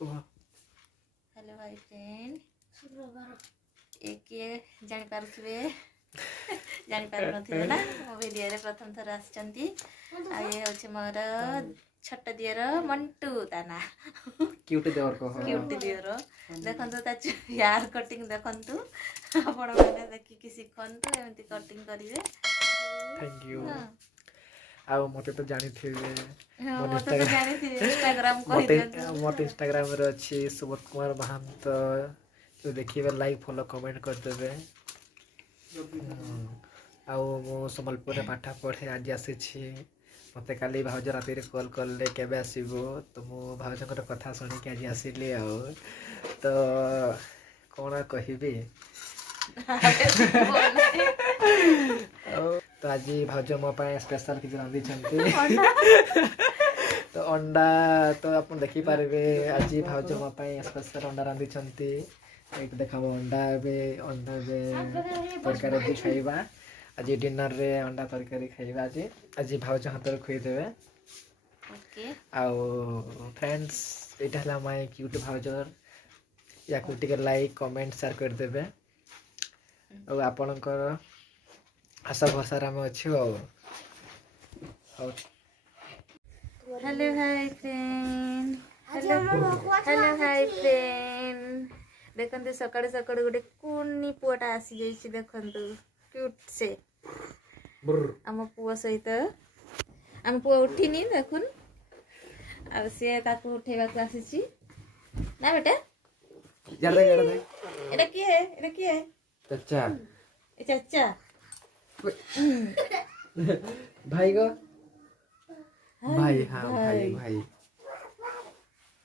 Hello भाई friend एक किए जानी पारुथिबे जानी पारु नथिबे ना मो वीडियो रे प्रथम थर आछंती आ ये होचे मोर छोट दियर मंटू ताना क्यूट देवर को क्यूट दियर देखंतु ता हेयर कटिंग देखंतु आपण माने देखि कि सिखंतु एमति कटिंग करिवे। Thank you. आ मते तो जानी थिबे मते तो जानी थिबे इंस्टाग्राम कहि दियंतु मते इंस्टाग्राम रे अछि सुबोध कुमार महांत तो देखिबे लाइक फॉलो कमेंट कर देबे। आ मो संबलपुर रे पाठ पढ़े आज आसी छी मते काली भाउज राति रे कॉल करले केबे आसीबो तो मो भाउजकर कथा सुनि के आज आसीली आ तो कोना कहिबे तो आज भाउज मो पाए स्पेशल किछ रांधी छंती तो अंडा तो अपन देखि पारबे आज भाउज मो पाए स्पेशल अंडा रांधी छंती एक देखाबो अंडा बे तरकारी भी खाइबा आज डिनर रे अंडा तरकारी खाइबा आज भाउज हाथ रे खुई देबे। ओके आउ फ्रेंड्स एटा हला माय क्यूट भाउजर या को टिके लाइक कमेंट शेयर कर देबे और आपनकर आशा भरसा हम अच्छी हो। Hello hi friend hello hi friend देखंतु सकाळु सकाळु गोटे कुनी पुआटा आसी जाइछि देखंतु क्यूट से आम पुआ सहित आम पुआ उठिनी देखुन आ से ताकू उठेबा को आसीछि ना बेटा जल्दी जल्दी एटा की है चाचा ए चाचा भाई को भाई हाँ भाई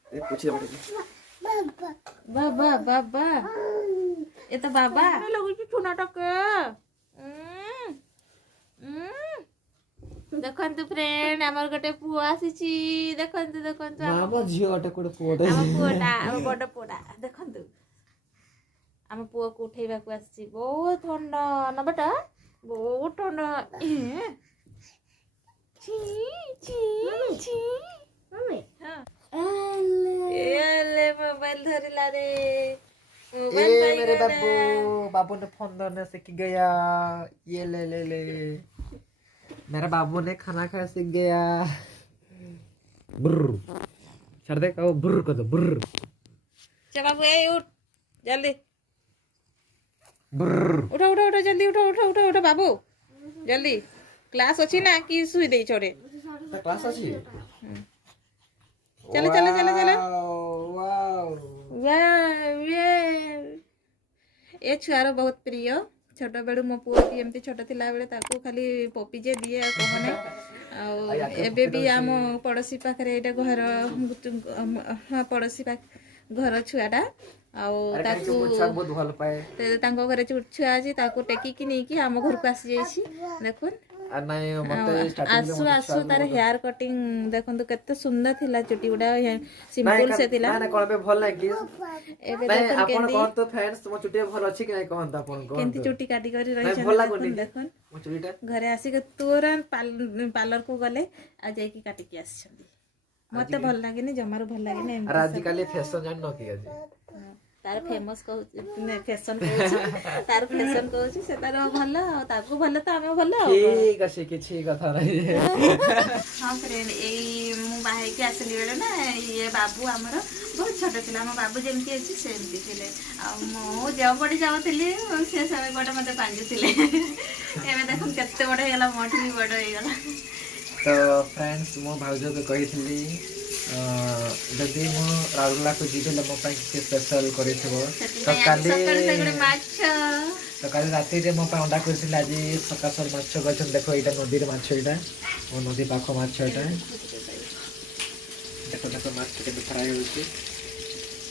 ये पूछे बड़े बाबा बाबा ये तो बाबा लगुच छुना टके देखंतु फ्रेंड हमर गोटे पुओ आसीची देखंतु देखंतु मामा झियो गोटे कोड पुओटे हम पुओटा हम बड़ पुओटा देखंतु हम पुओ को उठेबा को आसीची बहुत ठंडा न बेटा बहुत ठंडा छी छी छी मम्मी हां ले मोबाइल धरिला रे मोबाइल ये मेरे बाबू ने फोन धरने सीख गया ये ले मेरा बाबू ने खाना खाना सीख गया बुर्र छड़ दे कहो बुर्र कर दो बुर्र चल बाबू ए उठ जल्दी बुर्र उठो उठो उठो जल्दी उठो उठो उठो उठो बाबू जल्दी क्लास अछि ना कि सुई दे छोड़े क्लास अछि चलो चलो चलो चलो वाओ वाह ये छुआर बहुत प्रिय छोट बेलू मो पुओ भी एमती छोट थिला बेले ताको खाली पपी जे दिए कहने आ एबे भी आम पड़ोसी पाखरे एटा घर पड़ोसी घर छुआटा आकू बहुत भल पाए घरे छुआ अछि ताको टेकी की नहीं कि आम घर को आसी जाइछि देखुन आसु आसु तार हेयर कटिंग देखंतु केते सुंदर थिला चुटी गुडा सिंपल से थिला ना कोन पे भल लागी एबे देखन आपण कोन तो फ्रेंड्स मो चुटी भल अछि कि नै कहन त आपण कोन केंती चुटी काटी करी रही छै देखन मो चुटीटा घरे आसी के तुरंत पार्लर को गले आ जाई की काटी के आसी छथि मते भल लागे नै जमारो भल लागे नै अरे आज काली फैशन जान न कि आज तार फेमस कहू फैशन कहू तार फैशन कहू से तार भल ताकू भल त हमें भल ठीक अछि किछि कथा नै हां फ्रेंड ए मु बाहे के आसली बेले ना ये बाबू हमर बहुत छोट थिला मो बाबू जेमती अछि सेमती थिले आ मो जब बड़ी जावतली से समय गोटे मते पांजु थिले एमे देखम केते बड़ हे गेला मोठ भी बड़ हे गेला तो फ्रेंड्स मो भाउजो के कहितली जदि मो राउरला को जीबे मो पाई के स्पेशल करि थबो तो काली राति रे मो पाई अंडा करथिला आज सकासर माछ गछन देखो एटा नदी रे माछ एटा ओ नदी पाखो माछ एटा देखो देखो माछ के फ्राई होछि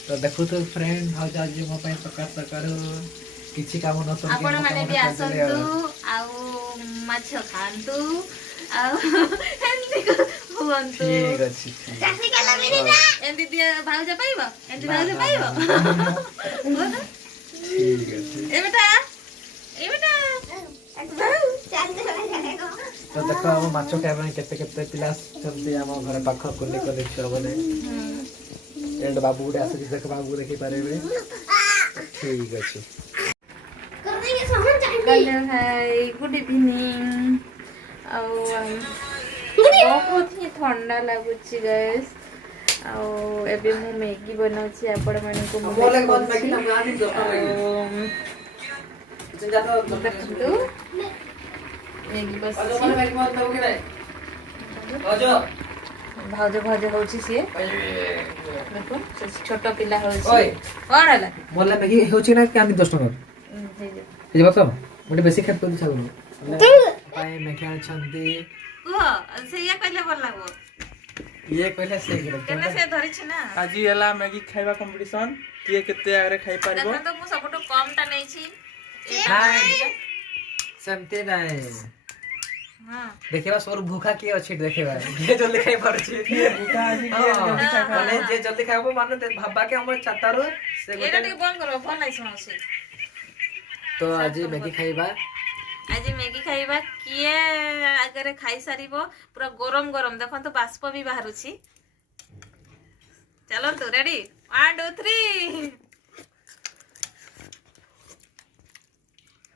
तो देखो तो फ्रेंड भाउज आज मो पाई सकार किछि काम न सके आपण माने भी आसंतु आउ माछ खांतु आउ हेल्दी हुवंतु ठीक अछि चाकरी कला मेरी ना एंदी दिया भाउज पाइबो एंदी भाउज पाइबो ठीक अछि ए बेटा तो देखो हम माछो खाइबा केते केते पिला चलती हम घर पाख कोले कोले छबले एंड बाबू गुटे आसे देख बाबू देखि पारेबे ठीक अछि हेलो हाय गुड इवनिंग बहुत ही ठंडा लगुच गाइस एबे मु मैगी बनाउछि आपण माने को बोले बहुत मैगी हम आनी देखंतु मैगी बस बोले मैगी मत दो के अजो भाउज भाउज होछि से देखो छोट पिला ओए होछि कोन हला बोले मैगी होछि ना क्या 10 टका हे बात मोटे बेसी खेत कर छालो पाए मैगी छंदी ओ से ये कहले बोल लागो ये कहले से केने से धरि छी ना आज एला मैगी खाइबा कंपटीशन किए केते आरे खाइ पारबो देखो तो मु सबटो कम ता नै छी हाय समते नाय हां देखिबा सोर भूखा की अछि देखिबा जे जल्दी खाइ पार छी भूखा आज किए जल्दी खाइ माने जे जल्दी खाइबो माने भाबा के हमर छातारो से एटा ठीक बंद करो फोन नै सुनो से तो आज मैगी खाइबा आज मैगी खाइबा किए अगर खाइ सारिबो पूरा गरम गरम देखन तो बाष्प भी बाहरु छी चलो तो रेडी 1 2 3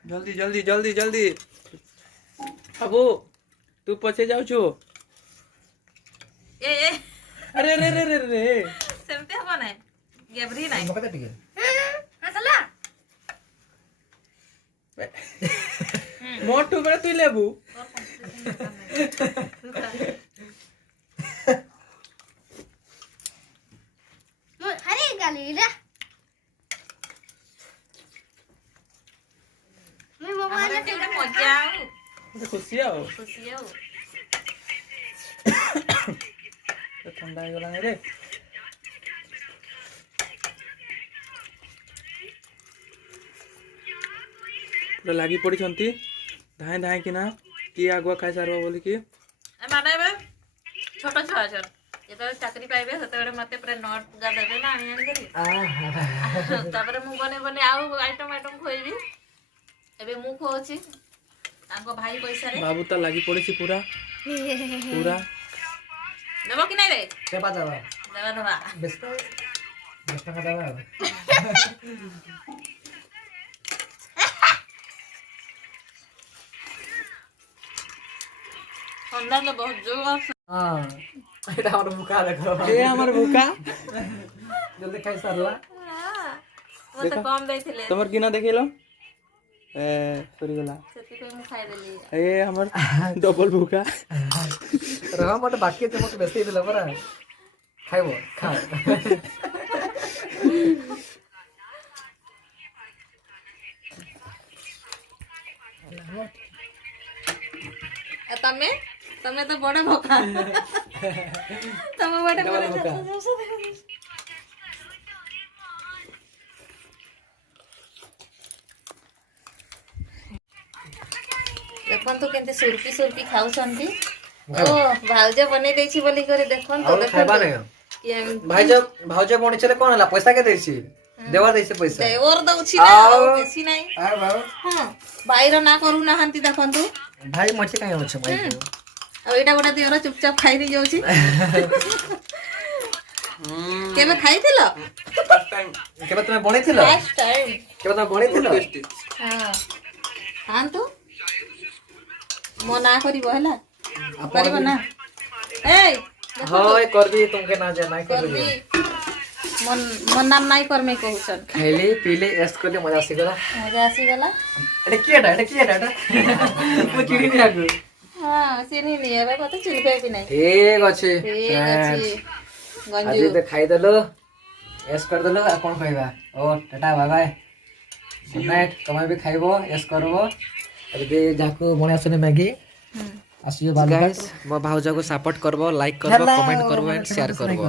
जल्दी जल्दी जल्दी जल्दी बाबू तू पछे जाउ छु ए अरे रे रे रे रे सेमते हो नै गेबरी नै मकता ठीक हां चला मोटू बड़े तू लेबू हरे गालीला मैं मोबाइल हमारे के मजा आउ खुशी आओ खुशी आउ तो ठंडा हो गला रे पूरा लागी पड़ी छंती धाए धाए कि ना कि आगुआ खाइ सारबा बोली कि माने बे छोटो छुआ छन जेते चाकरी पाइबे सेते मते पूरा नोट गा देबे ना आनी करी आ तापर मु बने बने आउ आइटम खोइबी एबे मु खोछि तांको भाई पैसा रे बाबू त लागी पड़ी छी पूरा पूरा देबो कि नै रे के बात है देबा बेस्ता बेस्ता का दवा ठंडा तो बहुत जोर से हां एटा हमर भूखा देखो ए हमर भूखा जल्दी खाइ सरला वो तो कम दैथिले तमर किना देखिलो ए सरी गला सेति कोइ मु खाइ देली ए हमर डबल भूखा रहा मत बाकी ते मत बेसी दिला परा खाइबो खा तमे तमे तो बड़े भोका तमे बड़े डबल भोका। देखन तो केनते सुरपी सुरपी खाउछंती ओ भाउज बने दैछि बोली करे देखन तो और खाइबा नै भाई जब बणी चले कोन हला पैसा के दैछि देवा दैछि पैसा देवर दउछि ना आओ। बेसी नै आ बाबू हां बाहिर ना करू ना हंती देखन तू भाई मछी काई होछ भाई को अब एटा गोटा दियर चुपचाप खाइ दी जाउछि केबे खाइथिलो फर्स्ट टाइम केबे तमे बणी थिलो फर्स्ट टाइम केबे तमे बणी थिलो हां हां तू मना करिबो हला करिबो ना ए हाय कर दी तुमके ना जे नाही कर कर दी दी मन नाम नाइ करमे कहउछन खाइले पीले एस करले मजा आसी गला मजा आसी गला एटा की एटा मु चिड़ी नि आगु हां सिनी नि एबे कत चिलबे भी नै ठीक अछि ठीक अछि आज गंजू तो खाइ देलो एस कर देलो आ कोन कहबा ओ tata bye bye good night तुम भी खाइबो एस करबो अबे जाको बने आसने मैगी आसियो बाल गाइस मो भाउजा को सपोर्ट करबो लाइक करबो कमेंट करबो एंड शेयर करबो